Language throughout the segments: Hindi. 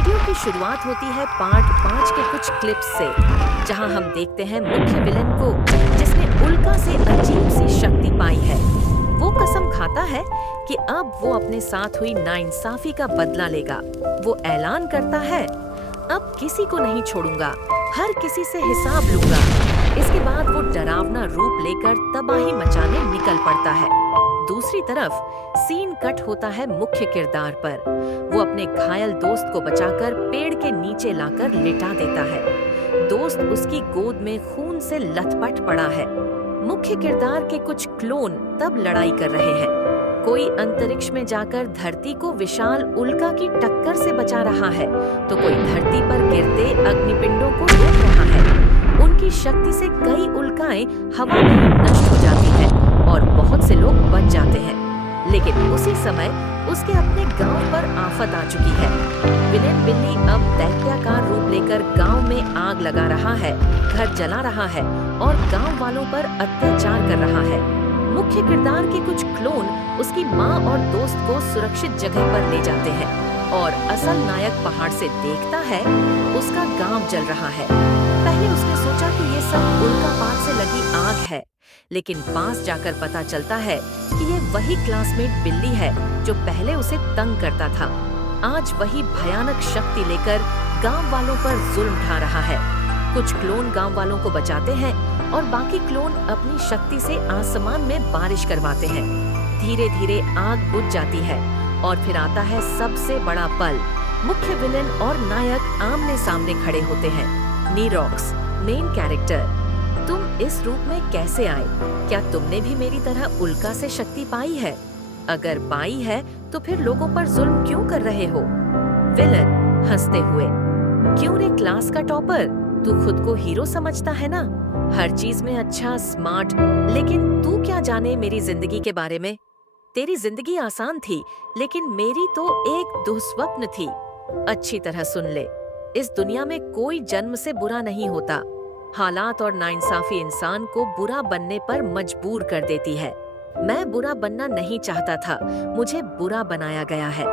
वीडियो की शुरुआत होती है पार्ट 5 के कुछ क्लिप्स से, जहां हम देखते हैं मुख्य विलेन को जिसने उल्का से अजीब सी शक्ति पाई है। वो कसम खाता है कि अब वो अपने साथ हुई नाइंसाफी का बदला लेगा। वो ऐलान करता है, अब किसी को नहीं छोड़ूंगा, हर किसी से हिसाब लूंगा। इसके बाद वो डरावना रूप लेकर तबाही मचाने निकल पड़ता है। दूसरी तरफ सीन कट होता है मुख्य किरदार पर। वो अपने घायल दोस्त को बचाकर पेड़ के नीचे लाकर लिटा देता है। दोस्त उसकी गोद में खून से लथपथ पड़ा है। मुख्य किरदार के कुछ क्लोन तब लड़ाई कर रहे हैं। कोई अंतरिक्ष में जाकर धरती को विशाल उल्का की टक्कर से बचा रहा है, तो कोई धरती पर गिरते अग्निपिंडों को रोक रहा है। उनकी शक्ति से कई उल्काएं हवा में नष्ट हो जाती हैं और बहुत से लोग बच जाते हैं। लेकिन उसी समय उसके अपने गांव पर आफत आ चुकी है। विलेन बिल्ली अब दैत्याकार रूप लेकर गांव में आग लगा रहा है, घर जला रहा है और गांव वालों पर अत्याचार कर रहा है। मुख्य किरदार के कुछ क्लोन उसकी माँ और दोस्त को सुरक्षित जगह पर ले जाते हैं और असल नायक पहाड़ से देखता है उसका गांव जल रहा है। पहले उसने सोचा कि ये सब उल्कापात से लगी आग है, लेकिन पास जाकर पता चलता है कि ये वही क्लासमेट बिल्ली है जो पहले उसे तंग करता था। आज वही भयानक शक्ति लेकर गांव वालों पर जुल्म ढा रहा है। कुछ क्लोन गांव वालों को बचाते हैं और बाकी क्लोन अपनी शक्ति से आसमान में बारिश करवाते हैं। धीरे धीरे आग बुझ जाती है और फिर आता है सबसे बड़ा पल। मुख्य विलेन और नायक आमने सामने खड़े होते हैं। नीरॉक्स, मेन कैरेक्टर, तुम इस रूप में कैसे आए? क्या तुमने भी मेरी तरह उल्का से शक्ति पाई है? अगर पाई है तो फिर लोगों पर जुल्म क्यों कर रहे हो? विलन हंसते हुए, क्यों रे क्लास का टॉपर, तू खुद को हीरो समझता है ना? हर चीज में अच्छा, स्मार्ट, लेकिन तू क्या जाने मेरी जिंदगी के बारे में? तेरी जिंदगी आसान थी, लेकिन मेरी तो एक दुःस्वप्न थी। अच्छी तरह सुन ले, इस दुनिया में कोई जन्म से बुरा नहीं होता। हालात और नाइंसाफी इंसान को बुरा बनने पर मजबूर कर देती है। मैं बुरा बनना नहीं चाहता था, मुझे बुरा बनाया गया है।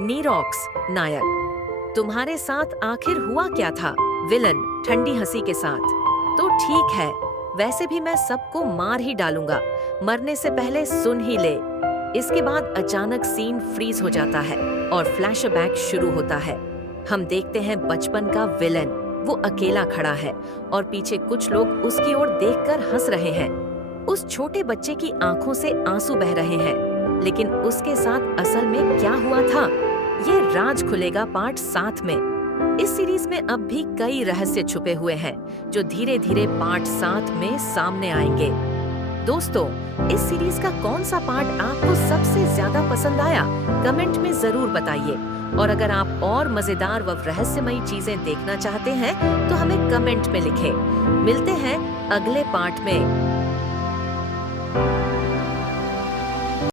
नीरॉक्स, नायक, तुम्हारे साथ आखिर हुआ क्या था? विलन ठंडी हंसी के साथ, तो ठीक है, वैसे भी मैं सबको मार ही डालूंगा, मरने से पहले सुन ही ले। इसके बाद अचानक सीन फ्रीज हो जाता है और फ्लैशबैक शुरू होता है। हम देखते हैं बचपन का विलन, वो अकेला खड़ा है और पीछे कुछ लोग उसकी ओर देखकर हंस रहे हैं। उस छोटे बच्चे की आंखों से आंसू बह रहे हैं, लेकिन उसके साथ असल में क्या हुआ था, ये राज खुलेगा पार्ट 7 में। इस सीरीज में अब भी कई रहस्य छुपे हुए हैं जो धीरे धीरे पार्ट 7 में सामने आएंगे। दोस्तों, इस सीरीज का कौन सा पार्ट आपको सबसे ज्यादा पसंद आया? कमेंट में जरूर बताइए। और अगर आप और मजेदार व रहस्यमयी चीजें देखना चाहते हैं तो हमें कमेंट में लिखें। मिलते हैं अगले पार्ट में।